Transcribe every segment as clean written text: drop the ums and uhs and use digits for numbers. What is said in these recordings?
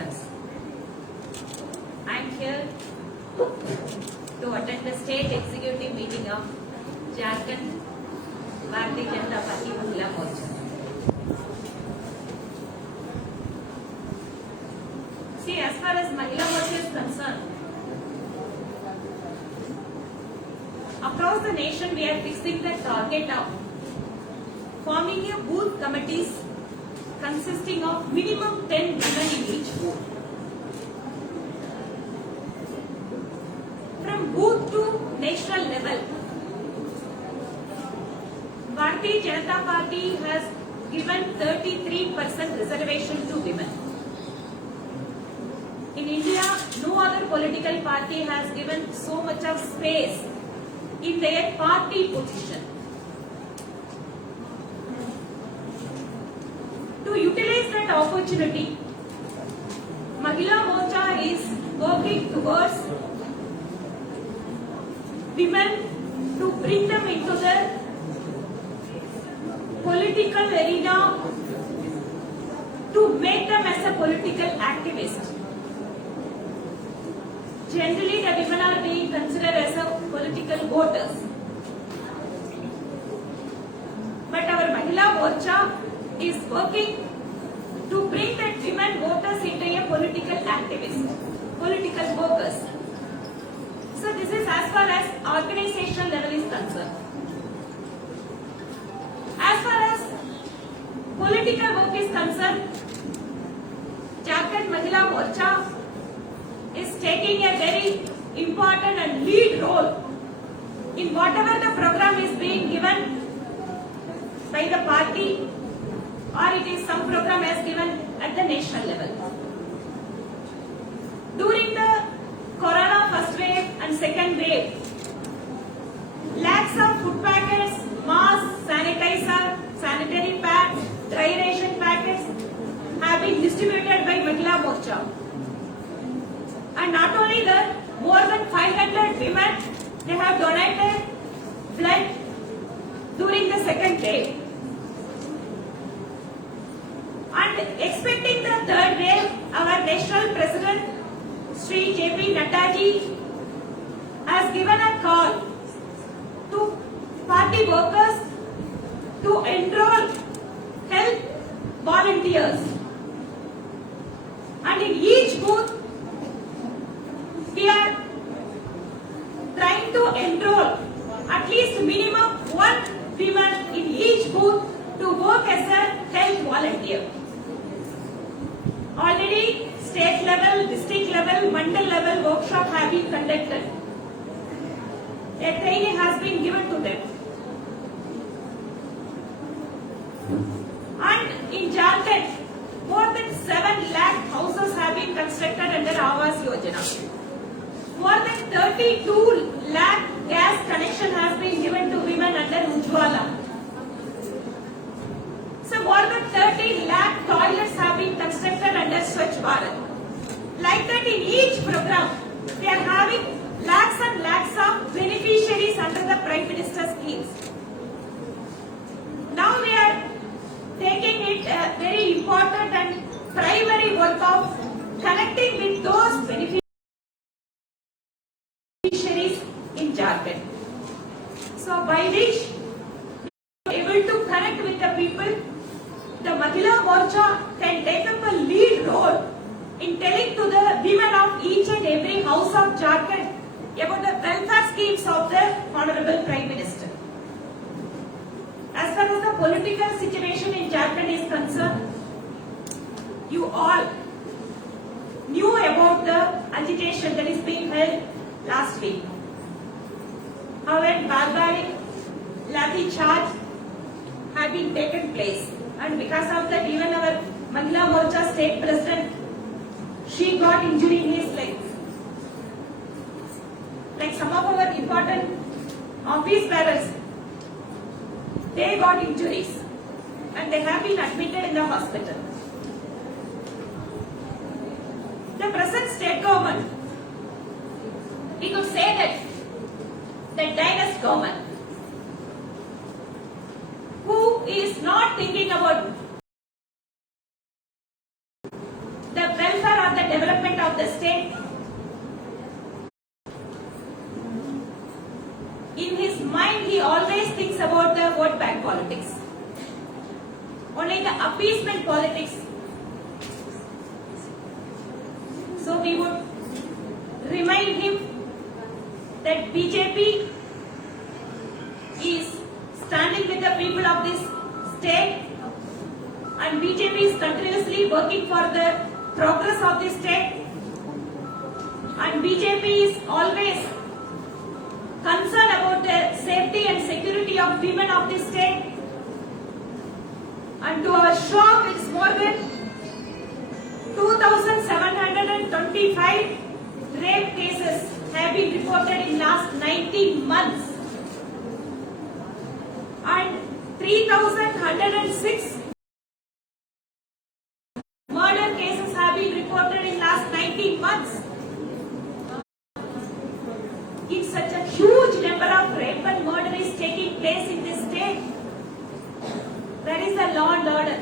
friends. I am here to attend the state executive meeting of Jharkhand Bharatiya Janata Party Mahila Morcha. See, as far as Mahila Morcha is concerned, across the nation we are fixing the target of forming a booth committees consisting of minimum 10 women in each booth. From booth to national level, Bharatiya Janata Party has given 33% reservation to women. In India, no other political party has given so much of space in their party position. To utilize that opportunity, Mahila Morcha is working towards women to bring them into the political arena, to make them as a political activist. Generally, the women are being considered as a political voters. But our Mahila Morcha is working to bring that women voters into a political activist, political workers. So this is as far as organizational level is concerned. As far as political work is concerned, Jharkhand Mahila Morcha is taking a very important and lead role in whatever the program is being given by the party, or it is some program as given at the national level. During the Corona first wave and second wave, lakhs of food packets, masks, sanitizer, sanitary pads, dry ration packets have been distributed by Mahila Morcha. And not only that, more than 500 women, they have donated blood during the second wave. And expecting the third wave, our national president, Sri J.P. Nadda has given a call to party workers to enroll health volunteers. And in each booth, we are trying to enroll at least minimum one woman in each booth to work as a health volunteer. Already state level, district level, mandal level workshop have been conducted. A training has been given to them. And in Jharkhand, more than 7 lakh houses have been constructed under Awas Yojana. More than 32 lakh gas connection has been given to women under Ujjwala. So more than 30 lakh toilets have been constructed under Swachh Bharat. Like that, in each program, we are having lakhs and lakhs of beneficiaries under the Prime Minister's schemes. Now we are taking it a very important and primary work of connecting with those beneficiaries in Jharkhand. So by which we are able to connect with the people, the Mahila Morcha can take up a lead role in telling to the women of each and every house of Jharkhand about the welfare schemes of the Honorable Prime Minister. As far as the political situation in Jharkhand is concerned, you all knew about the agitation that is being held last week. How a barbaric lathi charge had been taken place, and because of that, even our Mahila Morcha state president, she got injury in his legs. Like some of our important office bearers, they got injuries and they have been admitted in the hospital. The present state government, we could say that the dynasty government, who is not thinking about the welfare for the development of the state. In his mind, he always thinks about the vote bank politics, only the appeasement politics. So we would remind him that BJP is standing with the people of this state, and BJP is continuously working for the progress of this state, and BJP is always concerned about the safety and security of women of this state. And to our shock, it's more than 2,725 rape cases have been reported in last 90 months, and 3,106 murder cases have been reported in last 90 months. If such a huge number of rape and murder is taking place in this state, where is the law and order?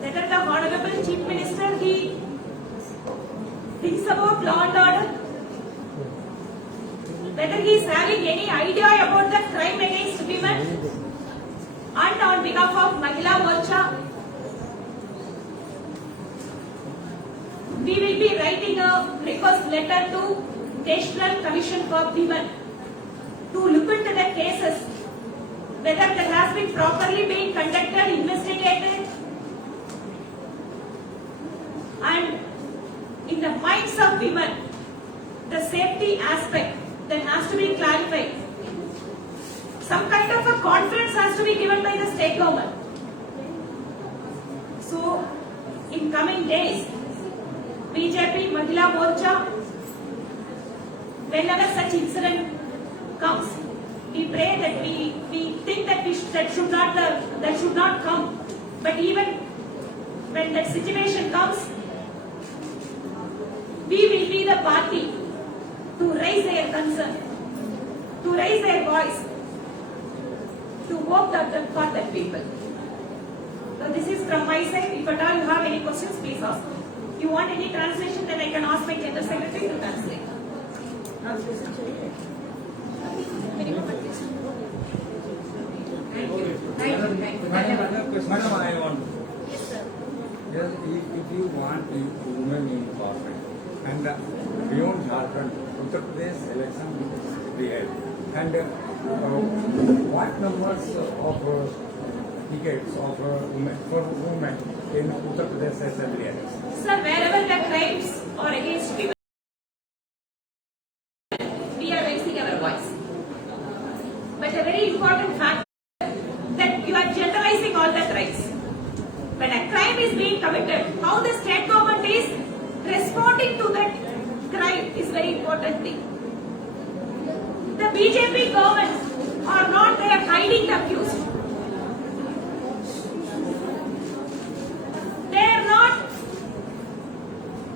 Whether the Honorable Chief Minister, he thinks about law and order? Whether he is having any idea about the crime against women? And on behalf of Mahila Morcha, we will be writing a request letter to National Commission for Women to look into the cases, whether that has been properly being conducted, investigated, and in the minds of women, the safety aspect that has to be clarified. Some kind of a conference has to be given by the state government. So, in coming days, BJP, Mahila Morcha, whenever such incident comes, we pray that we think that that should not come. But even when that situation comes, we will be the party to raise their concern, to raise their voice, to work for the people. So this is from my side. If at all you have any questions, please ask. If you want any translation, then I can ask my General Secretary to translate. Translation चाहिए? Minimum at least. Thank you. Madam, I want. Yes, sir. Yes, if you want women in government and beyond Jharkhand, Uttar Pradesh election we had, and what numbers of tickets of women for women in Uttar Pradesh assembly election? Sir, wherever the crimes are against women, we are raising our voice. But a very important fact that you are generalizing all the crimes. When a crime is being committed, how the state government is responding to that crime is very important thing. The BJP government are not there hiding the accused. They are not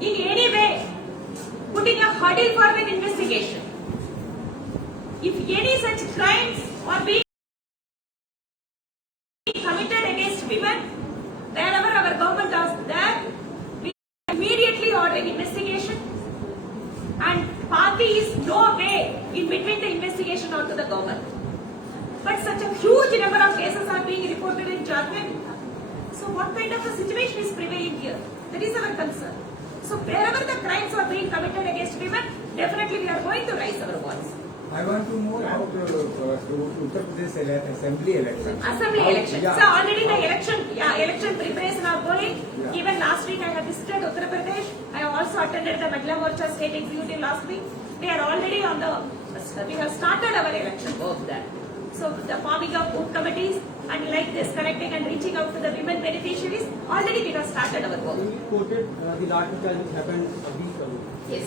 in any way putting a hurdle for an investigation. If any such crimes are being committed against women, wherever our government does that, we immediately order investigation, and party is no way in between the investigation or to the government. But such a huge number of cases are being reported in Jharkhand. So what kind of a situation is prevailing here? That is our concern. So wherever the crimes are being committed against women, definitely we are going to raise our voice. I want to know about Uttar Pradesh assembly election. Assembly election. Yeah. So already the election preparation are going. Yeah. Even last week I have visited Uttar Pradesh. I have also attended the Mahila Morcha state executive last week. We are already on we have started our election work there. So the forming of booth committees and like this, connecting and reaching out to the women beneficiaries, already we have started our work. You quoted the Lathi charge which happened a week ago. Yes.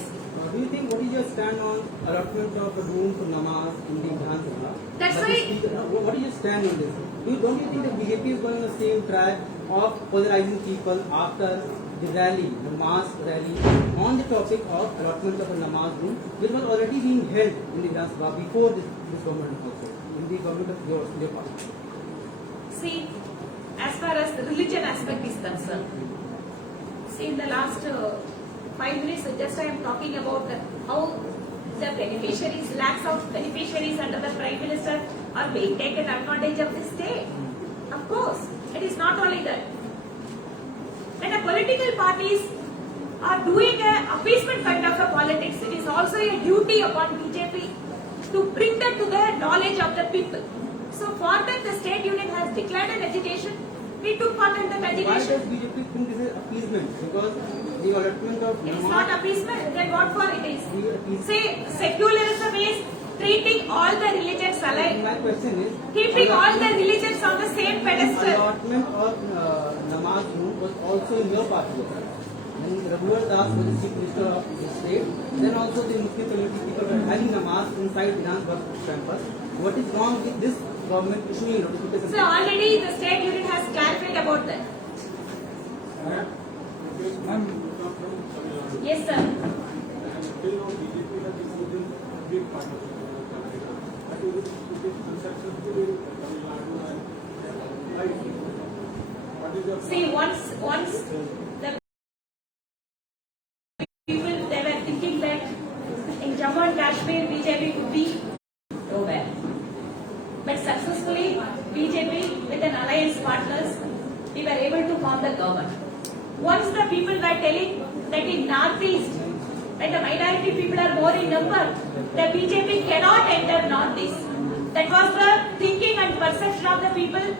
Do you think, what is your stand on allotment of a room for namaz in the Vidhan Sabha? That's why. What is your stand on this? Don't you think the BJP is going on the same track of polarizing people after the rally, the mass rally, on the topic of allotment of a namaz room, which was already being held in the Vidhan Sabha before this government also, in the government of your party? See, as far as the religion aspect is concerned, See, in the last 5 minutes, just I am talking about how the beneficiaries, lakhs of beneficiaries under the Prime Minister are being taken advantage of the state. Of course, it is not only that. When the political parties are doing a appeasement kind of a politics, it is also a duty upon BJP to bring that to the knowledge of the people. So for that, the state unit has declared an agitation. We took part in that Why agitation. does BJP think this is appeasement? Because the allotment of It's Namaz, not appeasement, then what for it is? the appeasement. See, secularism is treating all the religions alike, My question is, keeping all the religions on the same pedestal. allotment of Namaz room was also in your party. When Raghuvar Das was the chief minister of the state, then also the Muslim community people were having Namaz inside Vinan Bhatt campus. What is wrong with this government issuing notification? So already the state unit has clarified about that. Ma'am, Yes, sir. See, once the people, they were thinking that in Jammu and Kashmir BJP could be nowhere. But successfully BJP with an alliance partners, we were able to form the government. Once the people were telling that in Northeast, when the minority people are more in number, the BJP cannot enter Northeast. That was the thinking and perception of the people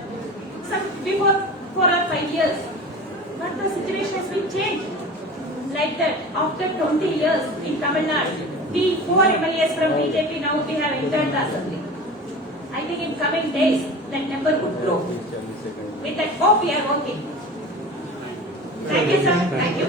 before 4 or 5 years. But the situation has been changed. Like that, after 20 years in Tamil Nadu, we 4 MLAs from BJP now we have entered the assembly. I think in coming days, that number would grow. With that hope we are working. Thank you, sir. Thank you.